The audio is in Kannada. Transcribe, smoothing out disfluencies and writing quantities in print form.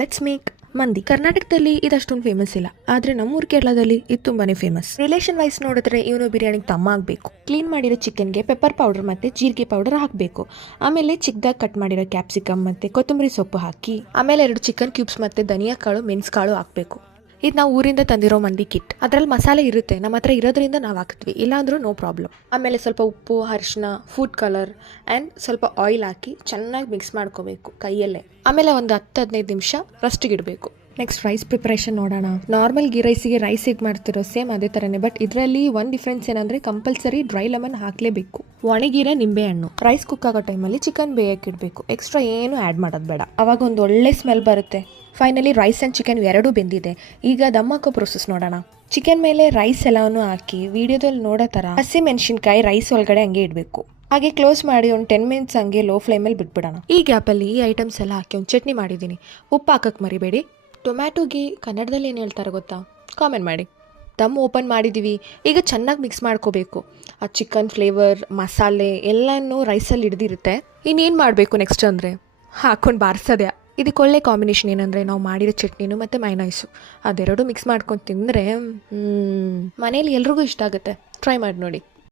ಲೆಟ್ಸ್ ಮೇಕ್ ಮಂದಿ. ಕರ್ನಾಟಕದಲ್ಲಿ ಇದಷ್ಟೊಂದು ಫೇಮಸ್ ಇಲ್ಲ, ಆದ್ರೆ ನಮ್ಮೂರು ಕೇರಳದಲ್ಲಿ ಇದು ತುಂಬಾನೇ ಫೇಮಸ್. ರಿಲೇಷನ್ ವೈಸ್ ನೋಡಿದ್ರೆ ಇವನು ಬಿರಿಯಾನಿಗೆ ತಮ್ಮ ಆಗಬೇಕು. ಕ್ಲೀನ್ ಮಾಡಿರೋ ಚಿಕನ್ಗೆ ಪೆಪ್ಪರ್ ಪೌಡರ್ ಮತ್ತೆ ಜೀರಿಗೆ ಪೌಡರ್ ಹಾಕಬೇಕು. ಆಮೇಲೆ ಚಿಕ್ಕದಾಗಿ ಕಟ್ ಮಾಡಿರೋ ಕ್ಯಾಪ್ಸಿಕಮ್ ಮತ್ತೆ ಕೊತ್ತಂಬರಿ ಸೊಪ್ಪು ಹಾಕಿ, ಆಮೇಲೆ 2 ಚಿಕನ್ ಕ್ಯೂಬ್ಸ್ ಮತ್ತೆ ಧನಿಯಾ ಕಾಳು ಮೆಣಸು ಕಾಳು ಹಾಕಬೇಕು. ಇದು ನಾವು ಊರಿಂದ ತಂದಿರೋ ಮಂದಿ ಕಿಟ್. ಅದ್ರಲ್ಲಿ ಮಸಾಲೆ ಇರುತ್ತೆ, ನಮ್ಮ ಹತ್ರ ಇರೋದ್ರಿಂದ ನಾವು ಹಾಕ್ತೀವಿ, ಇಲ್ಲಾಂದ್ರೂ ನೋ ಪ್ರಾಬ್ಲಮ್. ಆಮೇಲೆ ಸ್ವಲ್ಪ ಉಪ್ಪು, ಅರಿಶಿನ, ಫುಡ್ ಕಲರ್ ಆ್ಯಂಡ್ ಸ್ವಲ್ಪ ಆಯಿಲ್ ಹಾಕಿ ಚೆನ್ನಾಗಿ ಮಿಕ್ಸ್ ಮಾಡ್ಕೋಬೇಕು ಕೈಯಲ್ಲೇ. ಆಮೇಲೆ ಒಂದು 10-15 ನಿಮಿಷ ರಸ್ಟಿಗೆ ಇಡಬೇಕು. ನೆಕ್ಸ್ಟ್ ರೈಸ್ ಪ್ರಿಪರೇಷನ್ ನೋಡೋಣ. ನಾರ್ಮಲ್ ಗೀ ರೈಸಿಗೆ ರೈಸ್ ಹೇಗೆ ಮಾಡ್ತಿರೋ ಸೇಮ್ ಅದೇ ಥರನೇ, ಬಟ್ ಇದರಲ್ಲಿ ಒಂದು ಡಿಫ್ರೆನ್ಸ್ ಏನಂದರೆ ಕಂಪಲ್ಸರಿ ಡ್ರೈ ಲೆಮನ್ ಹಾಕಲೇಬೇಕು. ಒಣಗಿರೋ ನಿಂಬೆ ಹಣ್ಣು. ರೈಸ್ ಕುಕ್ ಆಗೋ ಟೈಮಲ್ಲಿ ಚಿಕನ್ ಬೇಯಕ್ಕೆ ಇಡಬೇಕು, ಎಕ್ಸ್ಟ್ರಾ ಏನು ಆ್ಯಡ್ ಮಾಡೋದು ಬೇಡ, ಅವಾಗ ಒಂದು ಒಳ್ಳೆ ಸ್ಮೆಲ್ ಬರುತ್ತೆ. ಫೈನಲಿ ರೈಸ್ ಆ್ಯಂಡ್ ಚಿಕನ್ ಎರಡೂ ಬೆಂದಿದೆ. ಈಗ ದಮ್ ಹಾಕೋ ಪ್ರೊಸೆಸ್ ನೋಡೋಣ. ಚಿಕನ್ ಮೇಲೆ ರೈಸ್ ಎಲ್ಲವನ್ನು ಹಾಕಿ ವಿಡಿಯೋದಲ್ಲಿ ನೋಡೋ ಥರ ಹಸಿ ಮೆಣಸಿನ್ಕಾಯಿ ರೈಸ್ ಒಳಗಡೆ ಹಂಗೆ ಇಡಬೇಕು. ಹಾಗೆ ಕ್ಲೋಸ್ ಮಾಡಿ ಒಂದು 10 ಮಿನಿಟ್ಸ್ ಹಂಗೆ ಲೋ ಫ್ಲೇಮಲ್ಲಿ ಬಿಟ್ಬಿಡೋಣ. ಈ ಗ್ಯಾಪಲ್ಲಿ ಈ ಐಟಮ್ಸ್ ಎಲ್ಲ ಹಾಕಿ ಒಂದು ಚಟ್ನಿ ಮಾಡಿದ್ದೀನಿ. ಉಪ್ಪು ಹಾಕಕ್ಕೆ ಮರಿಬೇಡಿ. ಟೊಮ್ಯಾಟೊಗೆ ಕನ್ನಡದಲ್ಲಿ ಏನು ಹೇಳ್ತಾರೆ ಗೊತ್ತಾ? ಕಾಮೆಂಟ್ ಮಾಡಿ. ದಮ್ ಓಪನ್ ಮಾಡಿದ್ದೀವಿ. ಈಗ ಚೆನ್ನಾಗಿ ಮಿಕ್ಸ್ ಮಾಡ್ಕೋಬೇಕು. ಆ ಚಿಕನ್ ಫ್ಲೇವರ್, ಮಸಾಲೆ ಎಲ್ಲನೂ ರೈಸಲ್ಲಿ ಹಿಡ್ದಿರುತ್ತೆ. ಇನ್ನೇನು ಮಾಡಬೇಕು ನೆಕ್ಸ್ಟ್ ಅಂದರೆ ಹಾಕ್ಕೊಂಡು ಬಾರಿಸೋದೆ. ಇದಕ್ಕೆ ಒಳ್ಳೆ ಕಾಂಬಿನೇಷನ್ ಏನಂದರೆ ನಾವು ಮಾಡಿರೋ ಚಟ್ನಿನೂ ಮತ್ತು ಮೈನೈಸು ಅದೆರಡು ಮಿಕ್ಸ್ ಮಾಡ್ಕೊಂಡು ತಿಂದರೆ ಮನೇಲಿ ಎಲ್ರಿಗೂ ಇಷ್ಟ ಆಗುತ್ತೆ. ಟ್ರೈ ಮಾಡಿ ನೋಡಿ.